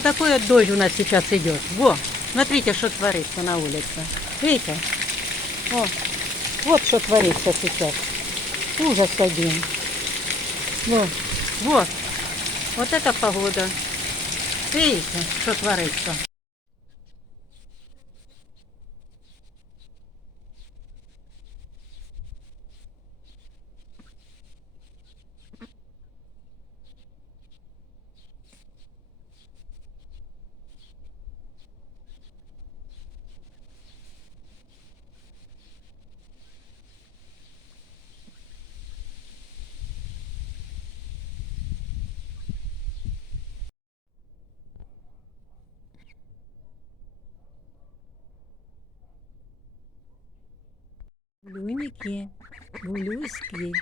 Вот такой вот дождь у нас сейчас идет. Во, смотрите, что творится на улице. Видите? О, вот что творится сейчас. Ужас один. Вот, вот. Вот это погода. Видите, что творится? Люники, булюськи.